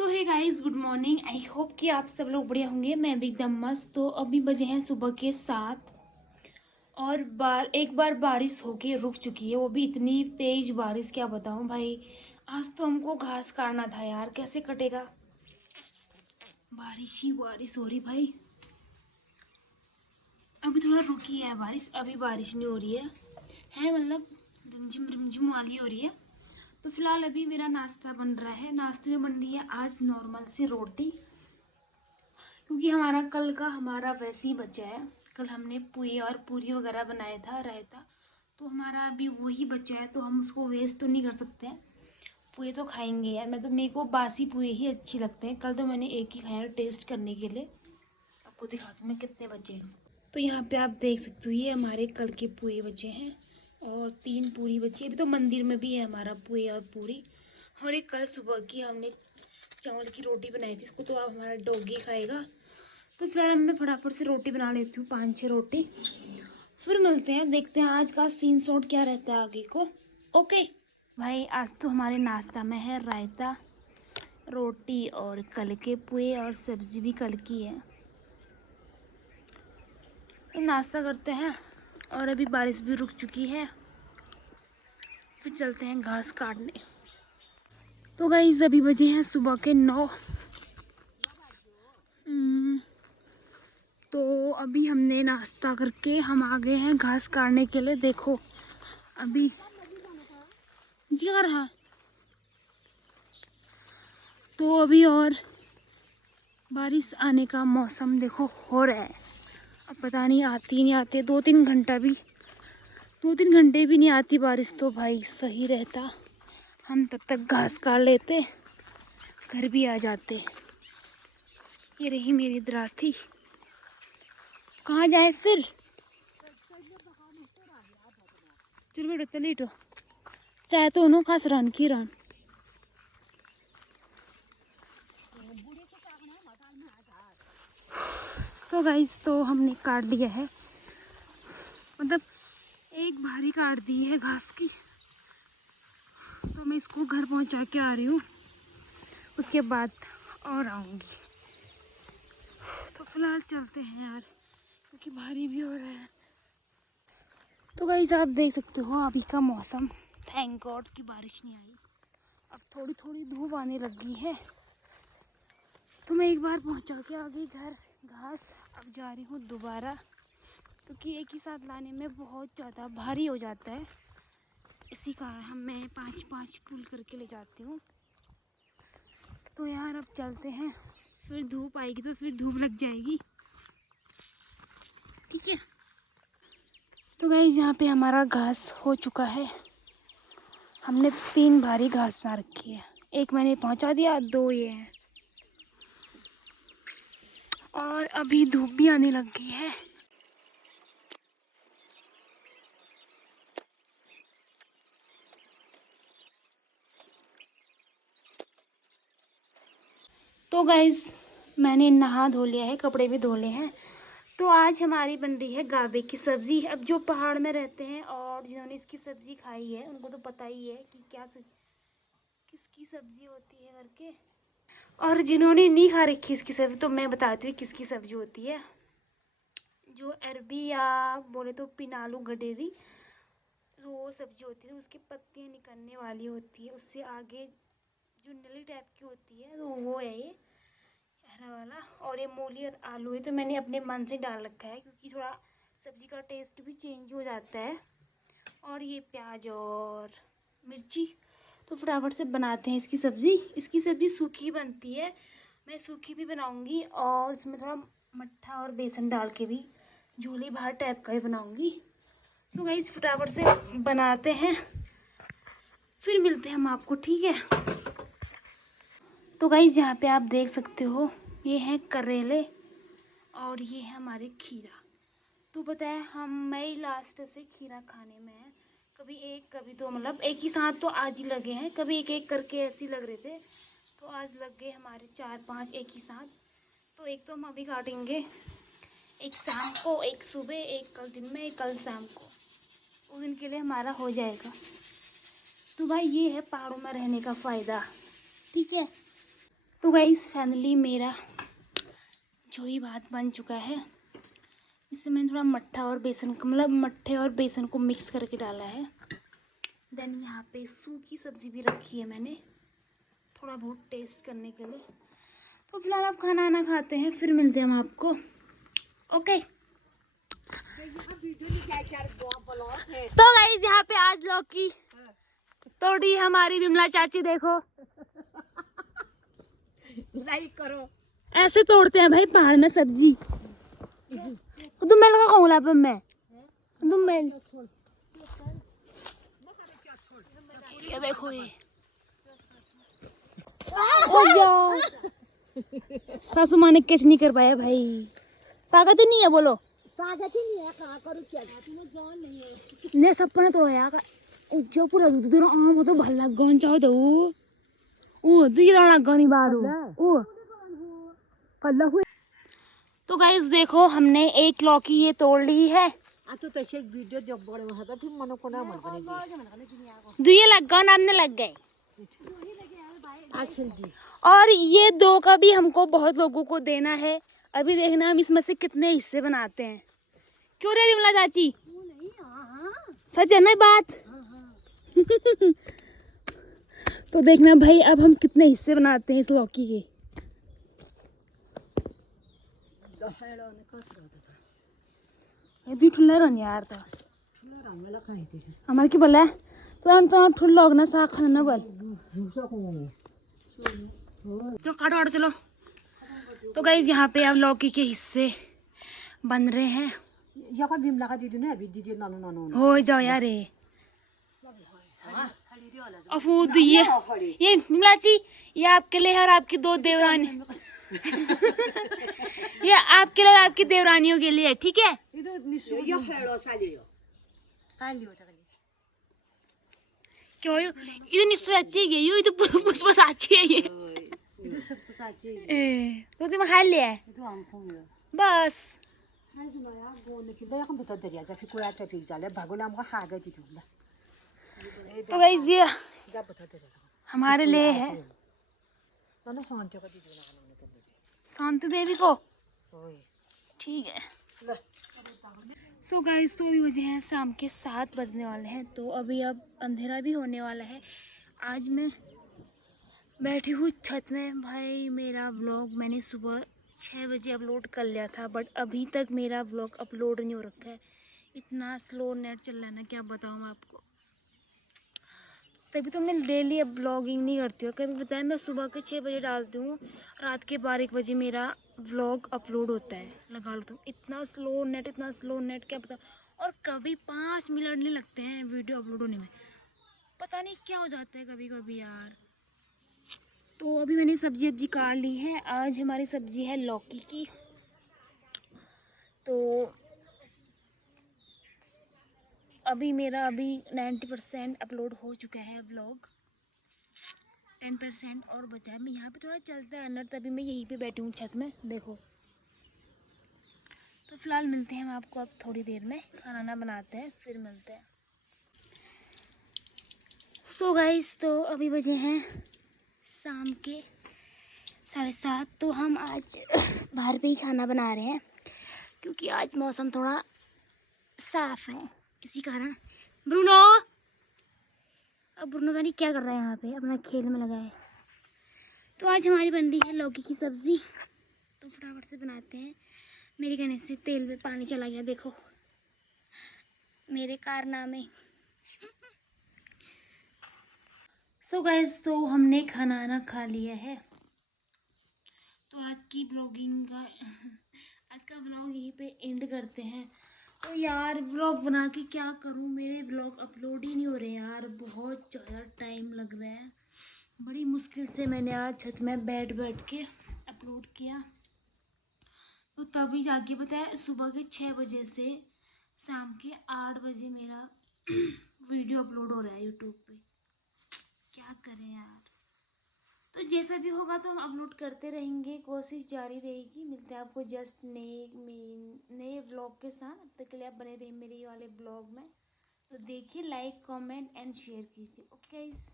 So hey guys, good morning. I hope कि आप सब लोग बढ़िया होंगे। मैं भी एकदम मस्त। तो अभी बजे हैं सुबह के 7 और एक बार बारिश होके रुक चुकी है, वो भी इतनी तेज बारिश, क्या बताऊं भाई। आज तो हमको घास काटना था यार, कैसे कटेगा। बारिश ही बारिश हो रही भाई। अभी थोड़ा रुकी है बारिश, अभी बारिश नहीं हो रही है मतलब रिमझिम रिमझिम वाली हो रही है। तो फिलहाल अभी मेरा नाश्ता बन रहा है। नाश्ते में बन रही है आज नॉर्मल सी रोटी, क्योंकि हमारा वैसे ही बचा है। कल हमने पुए और पूरी वगैरह बनाया था, रायता। तो हमारा अभी वही बचा है, तो हम उसको वेस्ट तो नहीं कर सकते हैं। पुए तो खाएंगे यार। मेरे को बासी पुए ही अच्छी लगते हैं। कल तो मैंने एक ही खाया टेस्ट करने के लिए। आपको दिखाती हूँ मैं कितने बचे हैं। तो यहाँ पे आप देख सकते हो, ये हमारे कल के पुए बचे हैं और 3 पूरी बची है। अभी तो मंदिर में भी है हमारा पुए और पूरी। और एक कल सुबह की हमने चावल की रोटी बनाई थी, इसको तो अब हमारा डॉगी खाएगा। तो फिर मैं फटाफट से रोटी बना लेती हूँ, 5-6 रोटी। फिर मिलते हैं, देखते हैं आज का सीन शॉट क्या रहता है आगे को। ओके भाई, आज तो हमारे नाश्ता में है रायता, रोटी और कल के पुए, और सब्जी भी कल की है। तो नाश्ता करते हैं, और अभी बारिश भी रुक चुकी है। फिर चलते हैं घास काटने। तो गाइस, अभी बजे हैं सुबह के 9। तो अभी हमने नाश्ता करके हम आ गए हैं घास काटने के लिए। देखो अभी जी आ रहा। तो अभी और बारिश आने का मौसम देखो हो रहा है। अब पता नहीं आती नहीं आती, 2-3 घंटे भी नहीं आती बारिश तो भाई सही रहता। हम तब तक घास काट लेते, घर भी आ जाते। ये रही मेरी दराती। कहाँ जाए फिर। चल बेटो लेटो, चाहे तो उन्हों खास रन की रन। तो गाइस, तो हमने काट दिया है, मतलब एक भारी काट दी है घास की। तो मैं इसको घर पहुंचा के आ रही हूँ, उसके बाद और आऊँगी। तो फिलहाल चलते हैं यार, क्योंकि भारी भी हो रहा है। तो गाइस, आप देख सकते हो अभी का मौसम। थैंक गॉड कि बारिश नहीं आई। अब थोड़ी थोड़ी धूप आने लगी है। तो मैं एक बार पहुंचा के आ गई घर घास। अब जा रही हूँ दोबारा, क्योंकि एक ही साथ लाने में बहुत ज़्यादा भारी हो जाता है। इसी कारण मैं 5-5 पुल करके ले जाती हूँ। तो यार अब चलते हैं, फिर धूप आएगी तो फिर धूप लग जाएगी, ठीक है। तो गाइस, यहाँ पे हमारा घास हो चुका है। हमने 3 भारी घास ला रखी है, एक मैंने पहुँचा दिया, 2 ये हैं। और अभी धूप भी आने लग गई है। तो गाइस, मैंने नहा धो लिया है, कपड़े भी धो लिए हैं। तो आज हमारी बन रही है गाबे की सब्ज़ी। अब जो पहाड़ में रहते हैं और जिन्होंने इसकी सब्ज़ी खाई है, उनको तो पता ही है कि किसकी सब्ज़ी होती है करके। और जिन्होंने नहीं खा रखी इसकी सब्ज़ी, तो मैं बताती हूँ किसकी सब्ज़ी होती है। जो अरबी या बोले तो पिनालू गडेरी, तो वो सब्ज़ी होती है, उसकी पत्तियाँ निकलने वाली होती है। उससे आगे जो नली टाइप की होती है, तो वो है ये हरा वाला। और ये मूली और आलू है, तो मैंने अपने मन से डाल रखा है, क्योंकि थोड़ा सब्ज़ी का टेस्ट भी चेंज हो जाता है। और ये प्याज और मिर्ची। तो फटाफट से बनाते हैं इसकी सब्ज़ी। इसकी सब्ज़ी सूखी बनती है, मैं सूखी भी बनाऊंगी, और इसमें थोड़ा मट्ठा और बेसन डाल के भी झोली भात टाइप का ही बनाऊंगी। तो गाइस, फटाफट से बनाते हैं, फिर मिलते हैं हम आपको, ठीक है। तो गाइस, यहाँ पे आप देख सकते हो, ये हैं करेले और ये है हमारे खीरा। तो पता है, मैं ही लास्ट से खीरा खाने में है। कभी एक कभी दो, मतलब एक ही साथ तो आज ही लगे हैं, कभी एक एक करके ऐसे ही लग रहे थे। तो आज लग गए हमारे 4-5 एक ही साथ। तो एक तो हम अभी काटेंगे, एक शाम को, एक सुबह, एक कल दिन में, एक कल शाम को। उस दिन के लिए हमारा हो जाएगा। तो भाई, ये है पहाड़ों में रहने का फ़ायदा, ठीक है। तो गाइस फाइनली मेरा जो ही भात बन चुका है। इससे मैंने थोड़ा मट्ठा और बेसन को मतलब मट्ठे और बेसन को मिक्स करके डाला है। देन यहाँ पे सूखी सब्ज़ी भी रखी है मैंने थोड़ा बहुत टेस्ट करने के लिए। तो फिलहाल आप खाना आना खाते हैं, फिर मिलते हैं हम आपको। ओके। तो गाइस यहाँ पे आज लौकी तोड़ी हमारी विमला चाची, देखो लाइक करो। ऐसे तोड़ते हैं भाई पहाड़ में सब्जी। तुम मैं लगा खाऊंगा पे मैं तुम मैं ये देखो ये ओ यार सासू माँ ने कैच नहीं कर पाया भाई, ताकत ही नहीं है। बोलो ताकत ही नहीं है, कहाँ करूँ क्या तुम्हें जान नहीं है। ने सपना तो यार जो पूरा दूध तेरा आम हो तो भला गन चाहो तो ओ दुई दाना गनी बारू ओ पल्ला हुए। तो गाइस देखो हमने एक लौकी ये तोड़ ली है। आ तो तैसे एक वीडियो जब बड़े में था फिर मनो को ना मन बनेगी। दुई लग गए नामने लग गए अच्छा दी। और ये दो का भी हमको बहुत लोगों को देना है। अभी देखना हम इसमें से कितने हिस्से बनाते हैं। क्यों रे विमला चाची? सच है ना बात? तो देखना भाई अब हम कितने हिस्से बनाते हैं इस लौकी के। ठुल्ला रहनी यार तो हमारे की बोला तो ठुल लोग ना साग खाना ना बोल चलो काटो काटो चलो। तो गाइस यहाँ पे अब लौकी के हिस्से बन रहे हैं। हो जाओ यार अब ये विमला जी ये आपके लिए और आपकी दो देवरानी ये आपके लिए और आपकी देवरानियों के लिए ठीक है। क्यों ಇದು ನಿಸ್ಸು ಹೆಚ್ಚಿಗೆ ಇದು ಪುಷ್ಪ ಸಾಚಿ है ये ಇದು सब तो साची है। तो तुम खा लिया ಇದು हम खाऊंगा बस। आज ना यार गोने की दया हम बता दरिया जा फिर कोई आता फिर जाले भागोला हमको हागा दी दूंगा। तो गाइस ये जा बता दरिया हमारे लिए है ना शांति को दी दूंगा बनाने के लिए शांति देवी को ओए ठीक है। सो गाइस तो अभी बजे हैं शाम के 7 बजने वाले हैं। तो अभी अब अंधेरा भी होने वाला है। आज मैं बैठी हूँ छत में। भाई मेरा व्लॉग मैंने सुबह 6 बजे अपलोड कर लिया था बट अभी तक मेरा व्लॉग अपलोड नहीं हो रखा है। इतना स्लो नेट चल रहा है ना क्या बताऊँ मैं आपको। तभी तो मैं डेली अब ब्लॉगिंग नहीं करती हूँ। कभी बताया मैं सुबह के 6 बजे डालती हूँ, रात के 12-1 बजे मेरा व्लॉग अपलोड होता है। लगा लो तुम इतना स्लो नेट क्या पता। और कभी 5 मिनट नहीं लगते हैं वीडियो अपलोड होने में, पता नहीं क्या हो जाता है कभी कभी यार। तो अभी मैंने सब्जी काट ली है। आज हमारी सब्जी है लौकी की। तो अभी मेरा 90% अपलोड हो चुका है व्लॉग, 10% और बचा है। मैं यहाँ पे थोड़ा चलता है अंदर तभी मैं यहीं पे बैठी हूँ छत में देखो। तो फिलहाल मिलते हैं हम आपको अब थोड़ी देर में, खाना ना बनाते हैं फिर मिलते हैं। सो गाइस तो अभी बजे हैं शाम के 7:30। तो हम आज बाहर पे ही खाना बना रहे हैं क्योंकि आज मौसम थोड़ा साफ है इसी कारण। ब्रूनो अब ब्रूनो का नहीं क्या कर रहा है यहाँ पे, अपना खेल में लगा है। तो आज हमारी बन रही है लौकी की सब्ज़ी। तो फटाफट से बनाते हैं। मेरे कहने से तेल में पानी चला गया देखो मेरे कारनामे। सो गाइस तो हमने खाना खा लिया है। तो आज की ब्लॉगिंग का आज का ब्लॉग यहीं पे एंड करते हैं। तो यार ब्लॉग बना के क्या करूँ, मेरे ब्लॉग अपलोड ही नहीं हो रहे यार, बहुत ज़्यादा टाइम लग रहा है। बड़ी मुश्किल से मैंने आज छत में बैठ के अपलोड किया। तो तभी जाके पता है सुबह के 6 बजे से शाम के 8 बजे मेरा वीडियो अपलोड हो रहा है यूट्यूब पे। क्या करें यार। तो जैसा भी होगा तो हम अपलोड करते रहेंगे, कोशिश जारी रहेगी। मिलते हैं आपको जस्ट नए व्लॉग के साथ। अब तक के लिए आप बने रहिए मेरे वाले ब्लॉग में। तो देखिए, लाइक कमेंट एंड शेयर कीजिए। Okay guys.